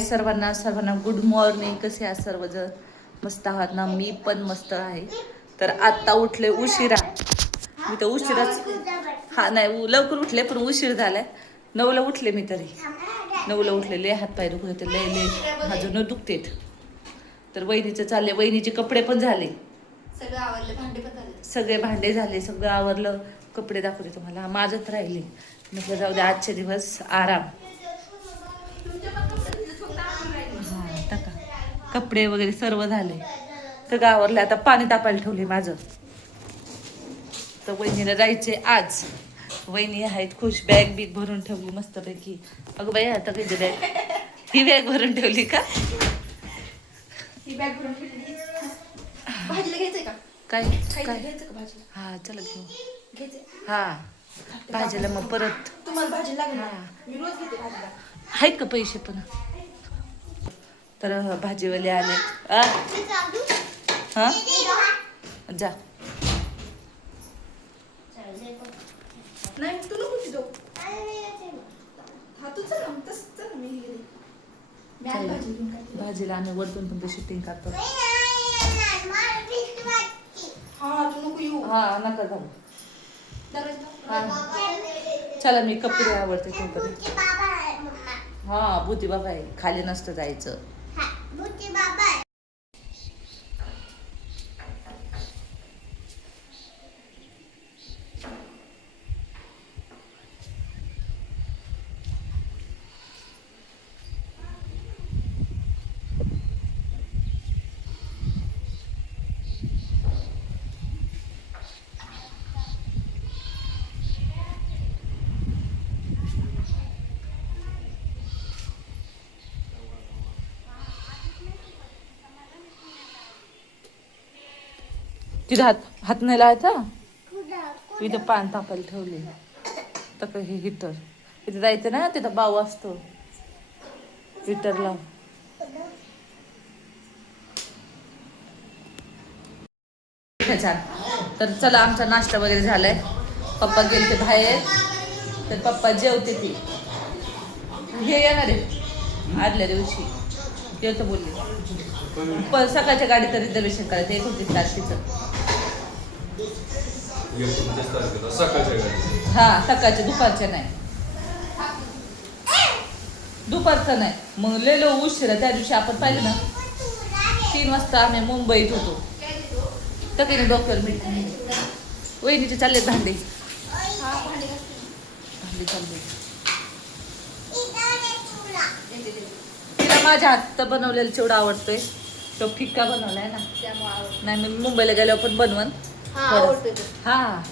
सर्वांना सर्वांना good morning कसे आहात सर्वजण? मस्त आहात ना? मी पण मस्त आहे. तर आत्ता उठले उशिरा. मी तर उशिराच हा नाही उ- लवकर उठले पण उशीर झालाय. नऊला उठले मी तरी. नऊला उठले. लय हात पाय दुखत होते लय लय. माझं न दुखतेत. तर वहिनीचं चालले वहिनीचे कपडे पण झाले. सगळं भांडे झाले. सगळे भांडे झाले. सगळं आवरलं. कपडे दाखवते तुम्हाला. माझंच राहिले. म्हटलं जाऊ दे आजचे दिवस आराम. कपडे वगैरे सर्व झाले. सगळं आवरलं आता पाणी तापायला ठेवले माझं. तर वहिनीला जायचे आज. वहिनी आहेत खुश बॅग बिग भरून ठेवली मस्तपैकी. अगं बाई आता कधी बॅग ही बॅग भरून ठेवली का? ही काय? काय? हा चला घेऊ. हा. भाजीला मग परत. तुम्हाला भाजी? हा. भाजीला. आहेत का पैसे पण? तर भाजीवाले आले. आ? हा? जा. नाही तू नको जाऊ. भाजीला आम्ही वरतून पण शूटिंग करतो हा नको हा जाऊ. चला मी कपडे आवडते तोपर्यंत. हा भूती बाबा आहे. खाली नसतं जायचं. બાય तिथं हात हात नाही लावायचा? इथं पान तापायला ठेवले तर हे हिटर इथं जायचं ना तिथं बाव असतो. हिटर लाव छान तर चला आमचा नाश्ता वगैरे झालाय. पप्पा गेले ते बाहेर. तर पप्पा जेवते ती. हे येणार आहे. आदल्या दिवशी. येतो बोलले. पण सकाळच्या गाडीचं रिझर्वेशन करायचं एकोणतीस तारखेचं. एकोणतीस तारखेला. सकाळच्या गाडी. हा सकाळच्या दुपारच्या नाही. दुपारचं नाही. मग लेलो उशिरा त्या दिवशी आपण पाहिलं ना तीन वाजता आम्ही मुंबईत होतो. तर डॉक्टर मीठ वहिनीचे चालले भांडे. हा भांडे चालले. तिला माझ्या हात बनवलेला चिवडा आवडतोय. तो फिक्का बनवलाय ना. त्यामुळे. नाही मी मुंबईला गेल्यावर पण बनवन. आवडतं ते. हा.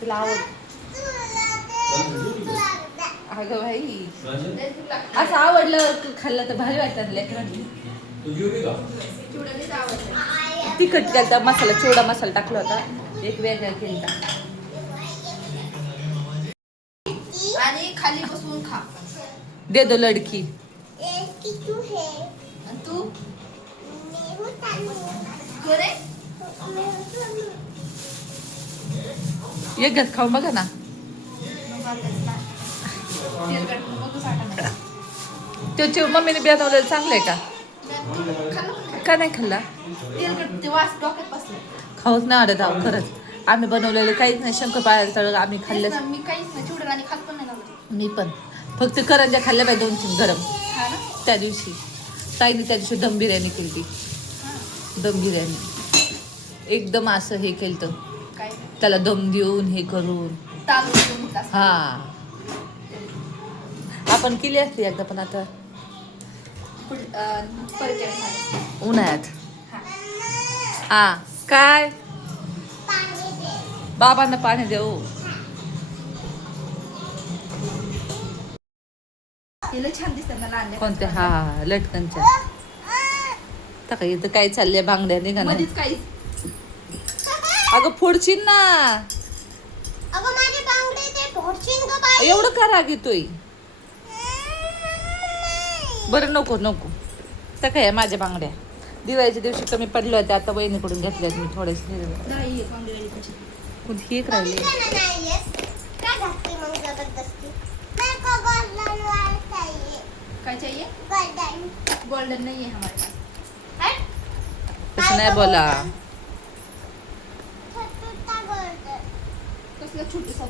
तिला आवड. अगं लागते. असं आवडलं खाल्लं तर भारी वाटतं लेकरांनी. चिवडा आवडतं. तिखट केलता मसाला चिवडा मसाला टाकला होता. एक वेगळा केलता. आणि खाली बसून खा. दे दो लडकी. आणि तू? तू एक घास खाऊन बघा ना. तेलकट चिव मम्मीने बनवलेलं चांगलं आहे का? का नाही खाल्ला? खाऊच नाही आडत आहो खरंच. आम्ही बनवलेलं काहीच नाही शंकरपाळ्याला तळ आम्ही खाल्लं मी पण. फक्त करंजा खाल्ल्या पाहिजे दोन तीन गरम. त्या दिवशी. ताईने त्या दिवशी दम बिर्याणी केली. ती दम बिर्याणी. एकदम असं हे केलं तर त्याला दम देऊन हे करून. हा. आपण केली असते एकदा पण आता. उन्हाळ्यात. हा. काय? बाबांना पाणी देऊ. कोणत्या हा हा लटकनच्या काय इथं काय चाललंय? बांगड्या निघा ना मध्येच काही अगं फोडशील ना. अगं माझे बांगडे ते फोडशील का बाई. एवढं का राग येतोय? बरं नको नको. तर काय माझ्या बांगड्या. दिवाळीच्या दिवशी कमी पडल्या होत्या आता बहिणीकडून घेतल्यात मी थोडेसे नाही एक बांगडी राहिली. त्याची. कुठे एक राहिले बघितलं ना नाहीये काय घातली मग जबरदस्ती नाही का गॉल लाल वाळताये काय चाहिए गोल्डन गोल्डन नहीं है हमारे पास है तसं नाही बोला छोटूचा गोल्डन कसलं छोटूसा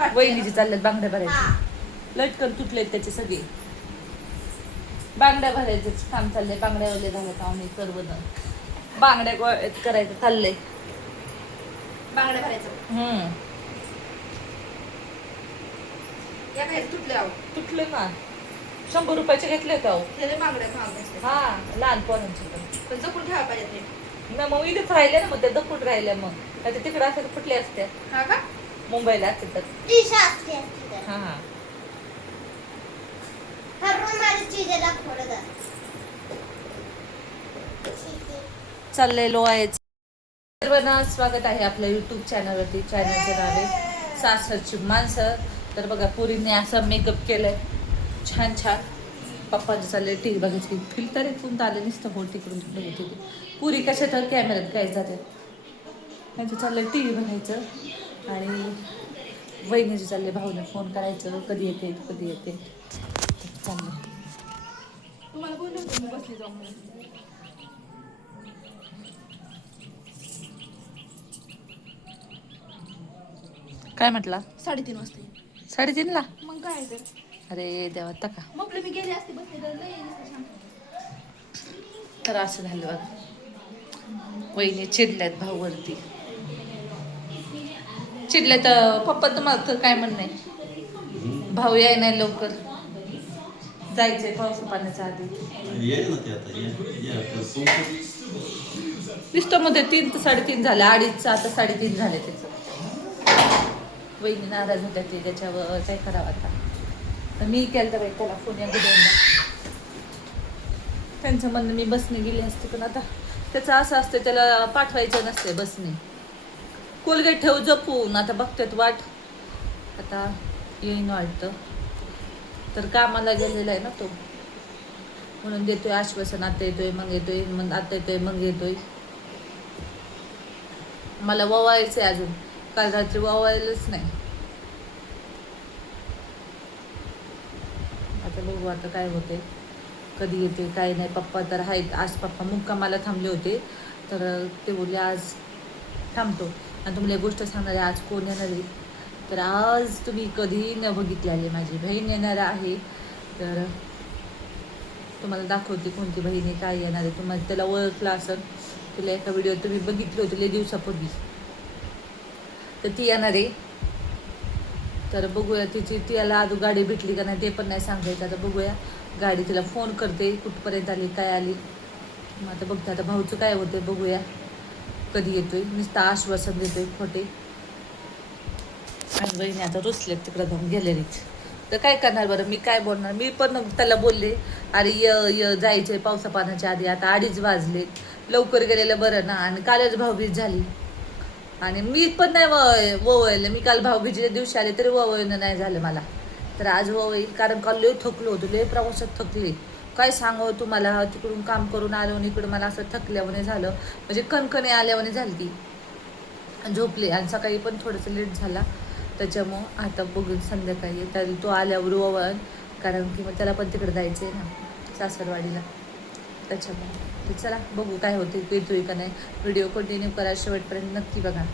वहिनीची चालल्यात बांगड्या भरायचे. लटकन तुटलेत त्याचे सगळे. बांगड्या भरायचे काम चाललंय. बांगड्या ओले झाल्यात आम्ही सर्व बांगड्या करायचं चाललंय. बांगड्या भरायचं. हम्म. तुटले आहो. तुटले ना शंभर रुपयाचे घेतले का हो त्याने बांगड्या हा लहान पोरांचे पण. जपून ठेवायला पाहिजे ते ना मग इथेच राहिले ना मग ते दखून राहिल्या मग. नाही तिकडे असं फुटले असते हा का? मुंबईला असते तर. असते हा. हा चिजेला फोडत चाललेलो आहे सर्वांना स्वागत आहे आपल्या युट्यूब चॅनलवरती चॅनलचे नाव आहे सासरची माणसं. तर बघा पुरीने असा मेकअप केलाय. छान छान. पप्पाचं चाललंय टी व्ही बघायची फिल्टर इथून आलं नुसतं हो तिकडून बघत होते. पुरी कशा तर कॅमेऱ्यात काय जाते. त्यांचं चाललंय टी व्ही बघायचं आणि वहिनीचे चालले भाऊने फोन करायचं कधी येते कधी येते. तुम्हाला बसली जाऊन. म्हणून. काय म्हटला? साडेतीन वाजता. साडेतीनला? मग काय तर. अरे देवा तका मग आपलं मी गेले असते बसले तर असं झालं बघा. वहिनी चिडल्यात भाऊवरती. चिडल्या तर पप्पा तुम्हाला तर काय म्हणणं आहे? भाऊ याय नाही लवकर. जायचंय पाऊस पाण्याच्या आधी. येईल ना ते आता ये ये आता तुमचं लिस्टमध्ये तीन तर साडेतीन झाले अडीचचं आता साडेतीन झाले त्याचं. वहिनी नाराज होत्या ते त्याच्यावर काय करावं आता? तर मी केलं तर बाई त्याला फोन या त्यांचं म्हणणं मी बसने गेली असते पण आता त्याचं असं असतं त्याला पाठवायचं नसते बसने कोलगेट ठेव जपून. आता बघतात वाट. आता येईन वाटतं. तर कामाला गेलेला आहे ना तो. म्हणून देतोय आश्वासन आता येतोय मग येतोय मग आता येतोय मग येतोय. मला ववायचं आहे अजून. काल रात्री ववायलाच नाही. आता बघू आता काय होते कधी येते काय नाही. पप्पा तर आहेत. आज पप्पा मुक्कामाला थांबले होते. तर ते बोलले आज थांबतो. आणि तुम्हाला एक गोष्ट सांगणार आहे आज कोण येणार आहे? तर आज तुम्ही कधी न बघितले आले माझी बहीण येणार आहे. तर तुम्हाला दाखवते कोणती बहीण आहे काय येणार आहे. तुम्हाला त्याला ओळखलं असेल. तुला एका व्हिडिओ तुम्ही बघितली होती लय दिवसापूर्वी. तर ती येणार आहे. तर बघूया तिची तिला अजून गाडी भेटली का नाही ते पण नाही सांगायचं. आता बघूया. गाडी तिला फोन करते कुठपर्यंत आली काय आली. मग आता बघते आता भाऊचं काय होते बघूया. कधी येतोय. नुसतं आश्वासन देतोय खोटे. आणि बहिणी आता रुसले तिकडं जाऊन गेलेलीच तर काय करणार बरं? मी काय बोलणार? मी पण त्याला बोलले अरे य य जायचंय पावसा पाण्याच्या आधी. आता अडीच वाजले लवकर गेलेलं बरं ना. आणि कालच भाऊबीज झाली. आणि मी पण नाही व ववयलं मी काल भाऊबीजीच्या दिवशी आले तरी ववळणं नाही झालं मला. तर आज ववईल कारण काल लय थकलो होतो लय प्रवासात थकले. काय सांगावं तुम्हाला? तिकडून काम करून आलो आणि इकडून मला असं थकल्यावाने झालं. म्हणजे कणकणे आल्यावाने झाली ती. झोपले आणि सकाळी पण थोडंसं लेट झाला. त्याच्यामुळं आता बघून संध्याकाळी तर तो आल्यावर वळण. कारण की मग त्याला पण तिकडे जायचं आहे ना सासरवाडीला. त्याच्यामुळे. तर चला बघू काय होते येतोय का नाही. व्हिडिओ कंटिन्यू करा शेवटपर्यंत नक्की बघा.